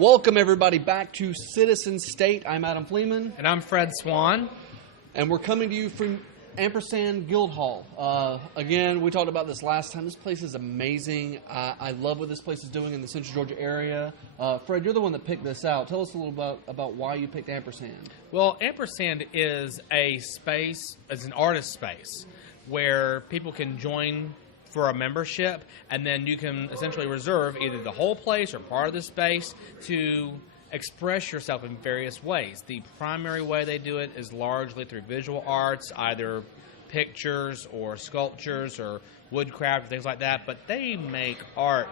Welcome, everybody, back to Citizen State. I'm Adam Fleeman. And I'm Fred Swan. And we're coming to you from Ampersand Guild Hall. Again, we talked about this last time. This place is amazing. I love what this place is doing in the Central Georgia area. Fred, you're the one that picked this out. Tell us a little about why you picked Ampersand. Well, Ampersand is a space, it's an artist space, where people can join for a membership, and then you can essentially reserve either the whole place or part of the space to express yourself in various ways. The primary way they do it is largely through visual arts, either pictures or sculptures or woodcraft, things like that, but they make art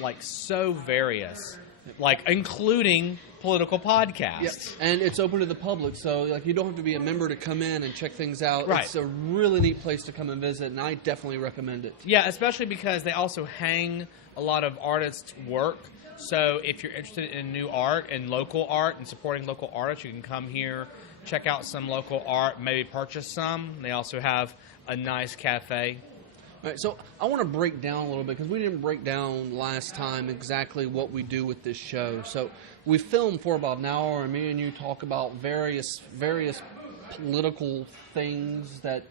like so various, like including political podcasts. Yes, and it's open to the public, so like you don't have to be a member to come in and check things out. Right. It's a really neat place to come and visit, and I definitely recommend it. Yeah, especially because they also hang a lot of artists' work. So if you're interested in new art and local art and supporting local artists, you can come here, check out some local art, maybe purchase some. They also have a nice cafe. All right, so I want to break down a little bit because we didn't break down last time exactly what we do with this show. So we film for about an hour, and me and you talk about various political things that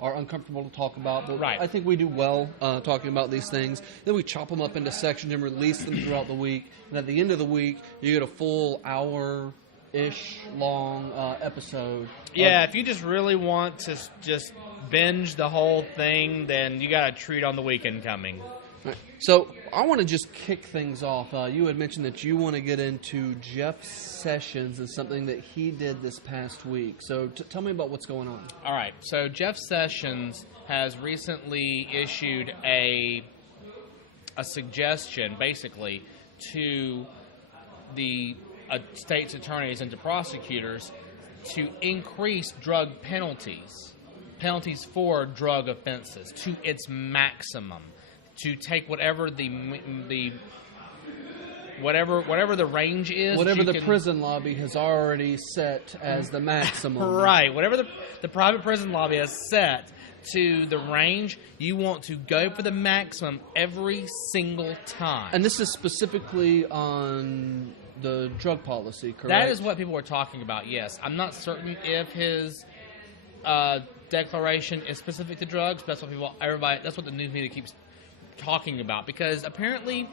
are uncomfortable to talk about. But right. I think we do well talking about these things. Then we chop them up into sections and release them throughout the week. And at the end of the week, you get a full hour-ish long episode. Yeah, if you just really want to just binge the whole thing, then you got a treat on the weekend coming. Right. So I want to just kick things off. You had mentioned that you want to get into Jeff Sessions and something that he did this past week. So tell me about what's going on. All right. So Jeff Sessions has recently issued a suggestion, basically, to the state's attorneys and to prosecutors to increase drug penalties for drug offenses to its maximum. To take whatever the range is, whatever the prison lobby has already set as the maximum, right? Whatever the private prison lobby has set to the range, you want to go for the maximum every single time. And this is specifically on the drug policy, correct? That is what people were talking about. Yes, I'm not certain if his declaration is specific to drugs, but that's what the news media keeps talking about, because apparently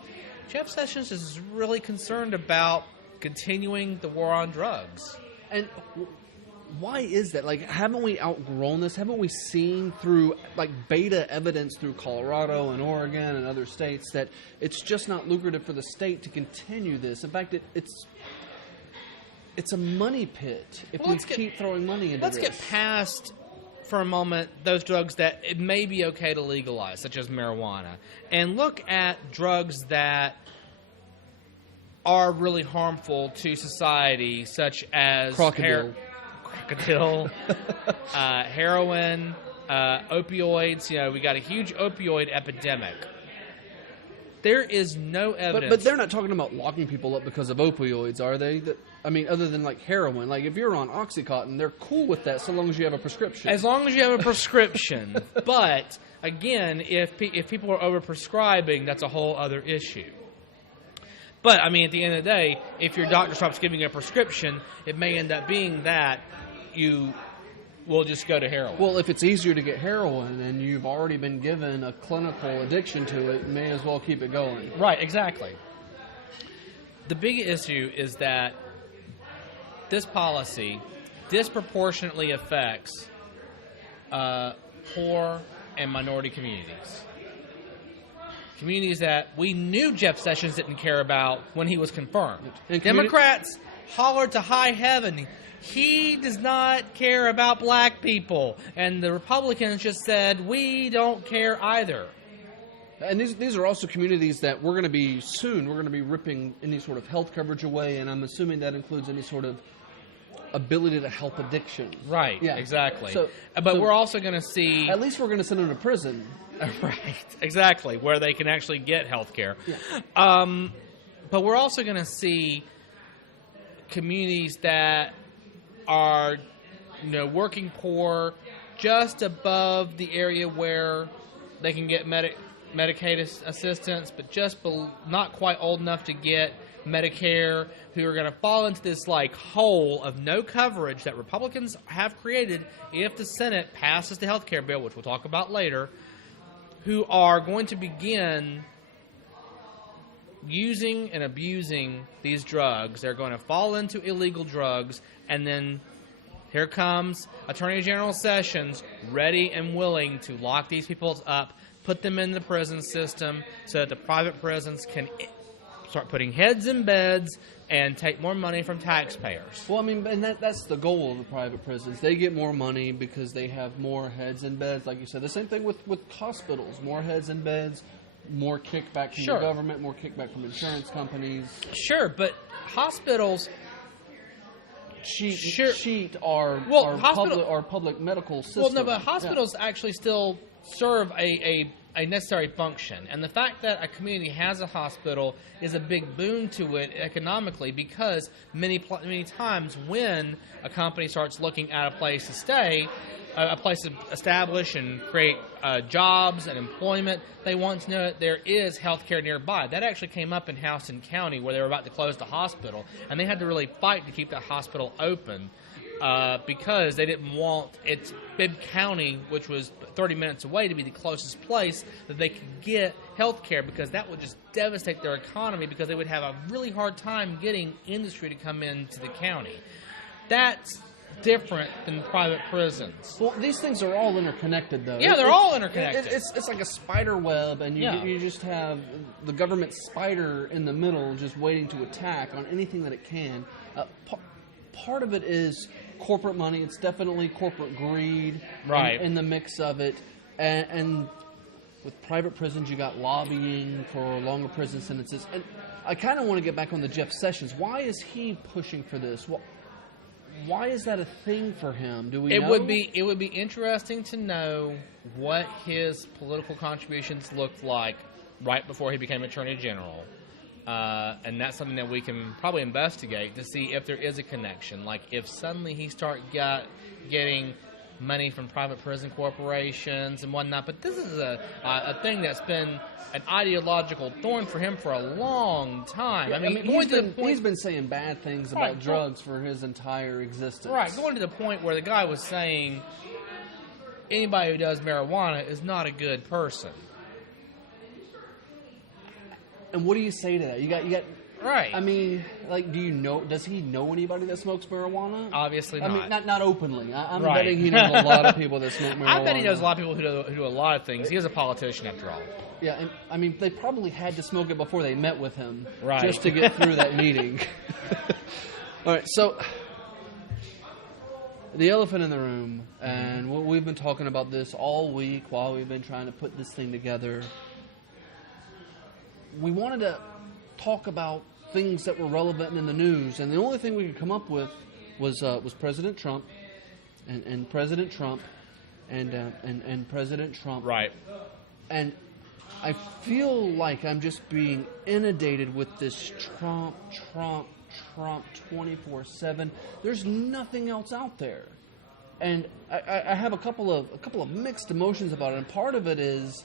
Jeff Sessions is really concerned about continuing the war on drugs. And why is that? Like, haven't we outgrown this? Haven't we seen through like beta evidence through Colorado and Oregon and other states that it's just not lucrative for the state to continue this? In fact, it's a money pit if we keep throwing money into this. Let's get past for a moment those drugs that it may be okay to legalize, such as marijuana, and look at drugs that are really harmful to society, such as crocodile, heroin, opioids. You know, we got a huge opioid epidemic. There is no evidence. But they're not talking about locking people up because of opioids, are they? I mean, other than like heroin. Like if you're on Oxycontin, they're cool with that so long as you have a prescription. As long as you have a prescription. But, again, if people are overprescribing, that's a whole other issue. But, I mean, at the end of the day, if your doctor stops giving you a prescription, it may end up being that you will just go to heroin. Well, if it's easier to get heroin and you've already been given a clinical addiction to it, you may as well keep it going. Right, exactly. The big issue is that this policy disproportionately affects poor and minority communities. Communities that we knew Jeff Sessions didn't care about when he was confirmed. Democrats hollered to high heaven, he does not care about black people. And the Republicans just said, we don't care either. And these are also communities that we're going to be ripping any sort of health coverage away, and I'm assuming that includes any sort of ability to help addiction. Right, yeah. Exactly. But we're also going to see... At least we're going to send them to prison. Right, exactly, where they can actually get health care. Yeah. But we're also going to see communities that are, working poor just above the area where they can get Medicaid assistance, but just not quite old enough to get Medicare, who are going to fall into this like hole of no coverage that Republicans have created if the Senate passes the health care bill, which we'll talk about later, who are going to begin using and abusing these drugs. They're going to fall into illegal drugs, and then here comes Attorney General Sessions ready and willing to lock these people up, put them in the prison system so that the private prisons can start putting heads in beds and take more money from taxpayers. Well, I mean, and that's the goal of the private prisons. They get more money because they have more heads in beds, like you said. The same thing with hospitals. More heads in beds, more kickback from the government, more kickback from insurance companies. Sure, but hospitals cheat our public medical system. Well, no, but hospitals actually still serve a necessary function. And the fact that a community has a hospital is a big boon to it economically, because many times when a company starts looking at a place to stay, a place to establish and create jobs and employment, they want to know that there is health care nearby. That actually came up in Houston County, where they were about to close the hospital, and they had to really fight to keep that hospital open because they didn't want its Bibb County, which was 30 minutes away, to be the closest place that they could get health care, because that would just devastate their economy, because they would have a really hard time getting industry to come into the county. That's different than private prisons. Well, these things are all interconnected, though. Yeah, they're all interconnected. It's like a spider web, and you just have the government spider in the middle just waiting to attack on anything that it can. Part of it is corporate money. It's definitely corporate greed in the mix of it. And with private prisons, you got lobbying for longer prison sentences. And I kind of want to get back on the Jeff Sessions. Why is he pushing for this? Why is that a thing for him? Do we know? It would be interesting to know what his political contributions looked like right before he became Attorney General. And that's something that we can probably investigate to see if there is a connection. Like if suddenly he starts getting money from private prison corporations and whatnot. But this is a thing that's been an ideological thorn for him for a long time. Yeah, he's been saying bad things about drugs for his entire existence. Right, going to the point where the guy was saying anybody who does marijuana is not a good person. And what do you say to that? You got right. I mean, like, does he know anybody that smokes marijuana? Obviously not. I mean, not openly. I'm betting he knows a lot of people that smoke marijuana. I bet he knows a lot of people who do a lot of things. He is a politician, after all. Yeah, and, I mean, they probably had to smoke it before they met with him, just to get through that meeting. All right, so the elephant in the room, and we've been talking about this all week while we've been trying to put this thing together. We wanted to talk about things that were relevant in the news, and the only thing we could come up with was President Trump, and President Trump, and President Trump. Right. And I feel like I'm just being inundated with this Trump 24/7. There's nothing else out there, and I have a couple of mixed emotions about it. And part of it is,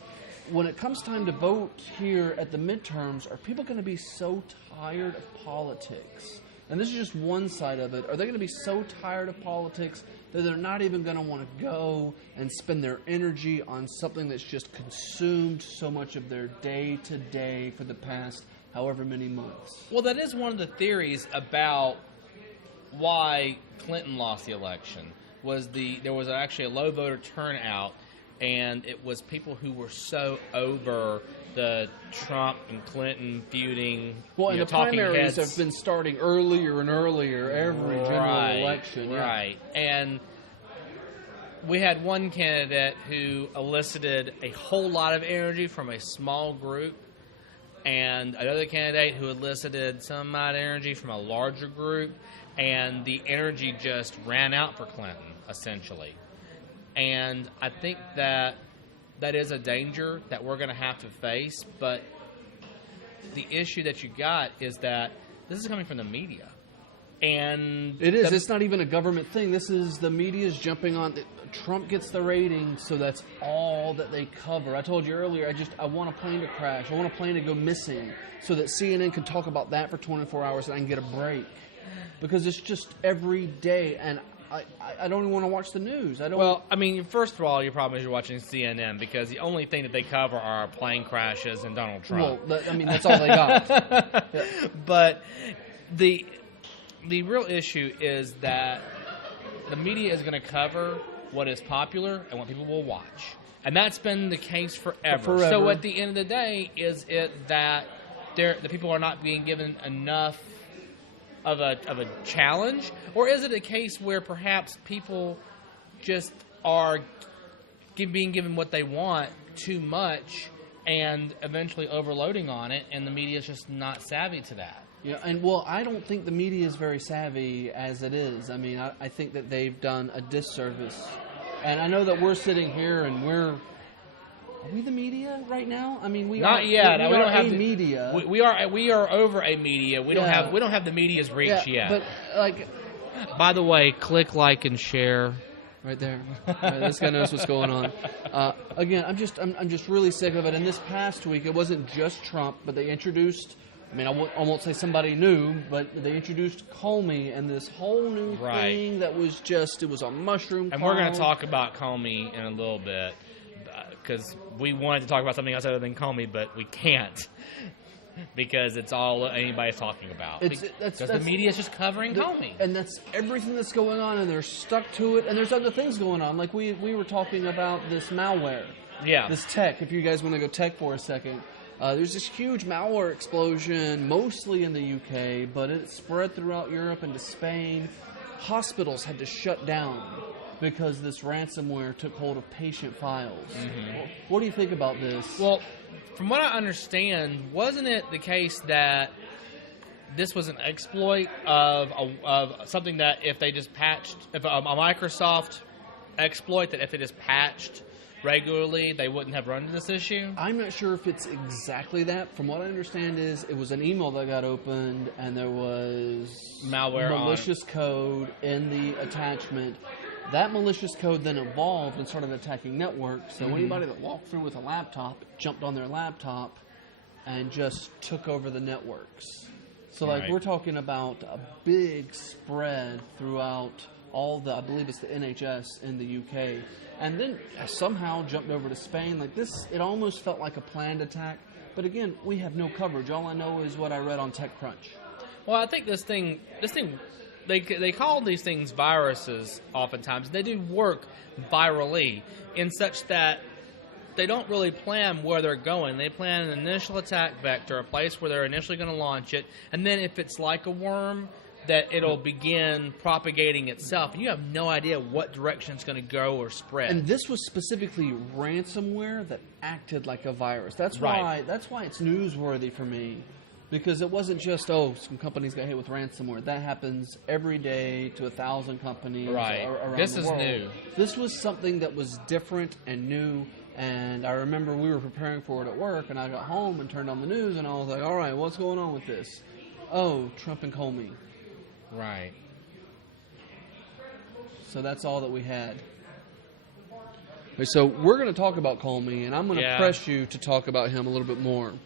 when it comes time to vote here at the midterms, are people going to be so tired of politics? And this is just one side of it. Are they going to be so tired of politics that they're not even going to want to go and spend their energy on something that's just consumed so much of their day-to-day for the past however many months? Well, that is one of the theories about why Clinton lost the election. There was actually a low voter turnout, and it was people who were so over the Trump and Clinton feuding. Well, and the primaries have been starting earlier and earlier every general election. Right. And we had one candidate who elicited a whole lot of energy from a small group, and another candidate who elicited some amount of energy from a larger group, and the energy just ran out for Clinton, essentially. And I think that is a danger that we're going to have to face. But the issue that you got is that this is coming from the media. And it is. It's not even a government thing. This is the media's jumping on. Trump gets the ratings, so that's all that they cover. I told you earlier, I want a plane to crash. I want a plane to go missing so that CNN can talk about that for 24 hours and I can get a break. Because it's just every day, and I don't even want to watch the news. Well, I mean, first of all, your problem is you're watching CNN because the only thing that they cover are plane crashes and Donald Trump. Well, that's all they got. Yeah. But the real issue is that the media is going to cover what is popular and what people will watch. And that's been the case forever. So at the end of the day, is it that the people are not being given enough of a challenge? Or is it a case where perhaps people just are being given what they want too much and eventually overloading on it, and the media is just not savvy to that? Yeah, and I don't think the media is very savvy as it is. I mean, I think that they've done a disservice. And I know that we're sitting here and are we the media right now? I mean, we not yet. We don't have media. We are over a media. We don't have the media's reach yet. But like, by the way, click like and share. Right there. Right, this guy knows what's going on. Again, I'm just really sick of it. And this past week, it wasn't just Trump, but they introduced. I mean, I won't say somebody new, but they introduced Comey and this whole new thing that was it was a mushroom And cloud. we're going to talk about Comey in a little bit because we wanted to talk about something else other than Comey, but we can't because it's all anybody's talking about. Because the media is just covering Comey. And that's everything that's going on, and they're stuck to it. And there's other things going on. Like we were talking about this malware. Yeah. This tech, if you guys want to go tech for a second. There's this huge malware explosion, mostly in the UK, but it spread throughout Europe into Spain. Hospitals had to shut down because this ransomware took hold of patient files. Mm-hmm. What do you think about this? Well, from what I understand, wasn't it the case that this was an exploit of something that if they just patched, if a Microsoft exploit that if they just patched regularly, they wouldn't have run into this issue? I'm not sure if it's exactly that. From what I understand is it was an email that got opened and there was malware malicious code in the attachment. That malicious code then evolved and started attacking networks. So anybody that walked through with a laptop jumped on their laptop and just took over the networks. So we're talking about a big spread throughout all I believe it's the NHS in the UK. And then somehow jumped over to Spain. Like this, it almost felt like a planned attack. But again, we have no coverage. All I know is what I read on TechCrunch. Well, I think this thing, they call these things viruses oftentimes. They do work virally in such that they don't really plan where they're going. They plan an initial attack vector, a place where they're initially going to launch it. And then if it's like a worm, that it'll begin propagating itself, and you have no idea what direction it's going to go or spread. And this was specifically ransomware that acted like a virus. That's why it's newsworthy for me, because it wasn't just some companies got hit with ransomware. That happens every day to 1,000 companies around the world. This is new. This was something that was different and new. And I remember we were preparing for it at work, and I got home and turned on the news, and I was like, "All right, what's going on with this?" Oh, Trump and Comey. Right. So that's all that we had. So we're going to talk about Comey, and I'm going to press you to talk about him a little bit more.